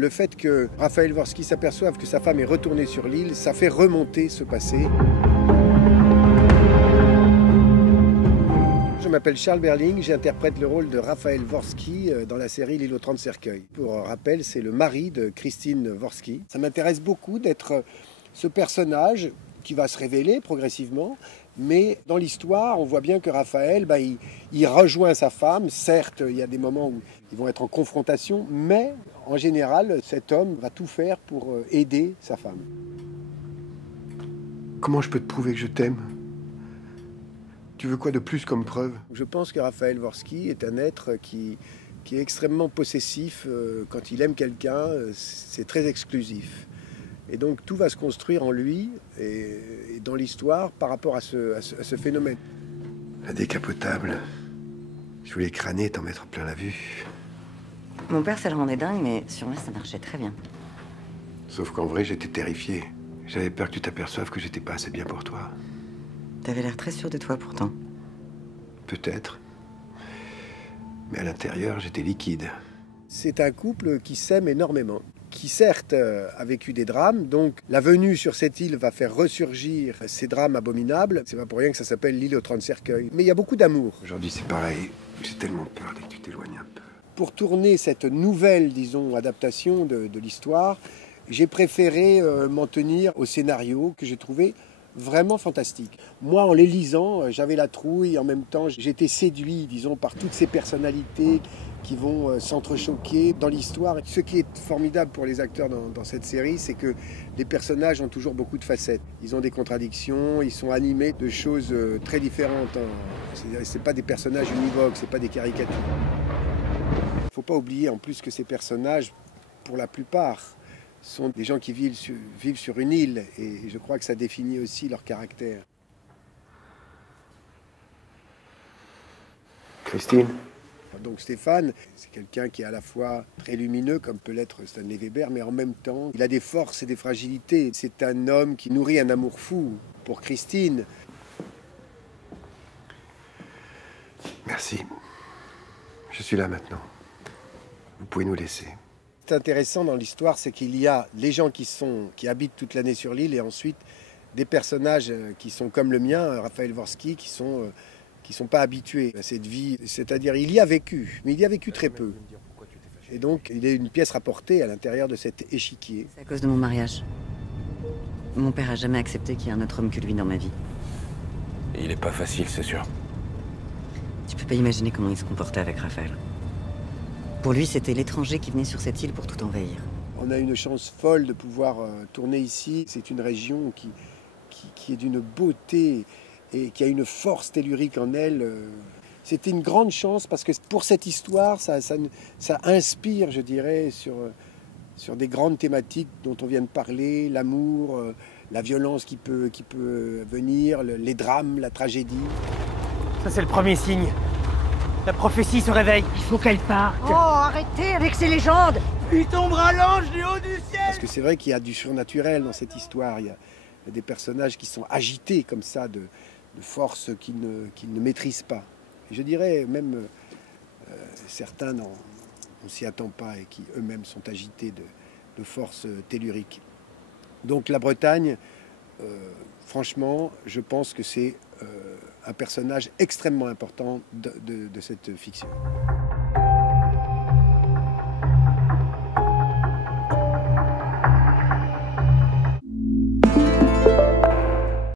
Le fait que Raphaël Dvorsky s'aperçoive que sa femme est retournée sur l'île, ça fait remonter ce passé. Je m'appelle Charles Berling, j'interprète le rôle de Raphaël Dvorsky dans la série L'île aux 30 cercueils. Pour rappel, c'est le mari de Christine Dvorsky. Ça m'intéresse beaucoup d'être ce personnage qui va se révéler progressivement, mais dans l'histoire, on voit bien que Raphaël, il rejoint sa femme. Certes, il y a des moments où ils vont être en confrontation, mais en général, cet homme va tout faire pour aider sa femme. Comment je peux te prouver que je t'aime ? Tu veux quoi de plus comme preuve ? Je pense que Raphaël Dvorsky est un être qui est extrêmement possessif. Quand il aime quelqu'un, c'est très exclusif. Et donc tout va se construire en lui et dans l'histoire par rapport à ce phénomène. La décapotable. Je voulais crâner et t'en mettre plein la vue. Mon père, ça le rendait dingue, mais sur moi, ça marchait très bien. Sauf qu'en vrai, j'étais terrifié. J'avais peur que tu t'aperçoives que j'étais pas assez bien pour toi. T'avais l'air très sûr de toi, pourtant. Peut-être. Mais à l'intérieur, j'étais liquide. C'est un couple qui s'aime énormément, qui certes a vécu des drames, donc la venue sur cette île va faire ressurgir ces drames abominables. C'est pas pour rien que ça s'appelle l'île aux 30 cercueils. Mais il y a beaucoup d'amour. Aujourd'hui, c'est pareil. J'ai tellement peur dès que tu t'éloignes un peu. Pour tourner cette nouvelle, disons, adaptation de l'histoire, j'ai préféré m'en tenir au scénario que j'ai trouvé vraiment fantastique. Moi, en les lisant, j'avais la trouille, en même temps, j'étais séduit, disons, par toutes ces personnalités qui vont s'entrechoquer dans l'histoire. Ce qui est formidable pour les acteurs dans cette série, c'est que les personnages ont toujours beaucoup de facettes. Ils ont des contradictions, ils sont animés de choses très différentes. C'est pas des personnages univoques, c'est pas des caricatures. Il ne faut pas oublier en plus que ces personnages, pour la plupart, sont des gens qui vivent sur une île, et je crois que ça définit aussi leur caractère. Christine ? Donc Stéphane, c'est quelqu'un qui est à la fois très lumineux, comme peut l'être Stanley Weber, mais en même temps, il a des forces et des fragilités. C'est un homme qui nourrit un amour fou pour Christine. Merci. Je suis là maintenant. Vous pouvez nous laisser. Ce qui est intéressant dans l'histoire, c'est qu'il y a les gens qui habitent toute l'année sur l'île, et ensuite des personnages qui sont comme le mien, Raphaël Dvorsky, qui sont pas habitués à cette vie. C'est-à-dire, il y a vécu, mais il y a vécu très peu. Et donc, il est une pièce rapportée à l'intérieur de cet échiquier. C'est à cause de mon mariage. Mon père a jamais accepté qu'il y ait un autre homme que lui dans ma vie. Et il est pas facile, c'est sûr. Tu peux pas imaginer comment il se comportait avec Raphaël. Pour lui, c'était l'étranger qui venait sur cette île pour tout envahir. On a une chance folle de pouvoir tourner ici. C'est une région qui est d'une beauté et qui a une force tellurique en elle. C'était une grande chance parce que pour cette histoire, ça inspire, je dirais, sur des grandes thématiques dont on vient de parler, l'amour, la violence qui peut venir, les drames, la tragédie. Ça, c'est le premier signe. La prophétie se réveille. Il faut qu'elle parte. Oh, arrêtez avec ces légendes. Il tombera l'ange du haut du ciel. Parce que c'est vrai qu'il y a du surnaturel dans cette histoire. Il y a des personnages qui sont agités comme ça de forces qu'ils ne maîtrisent pas. Et je dirais même certains on s'y attend pas et qui eux-mêmes sont agités de forces telluriques. Donc la Bretagne, franchement, je pense que c'est un personnage extrêmement important de cette fiction.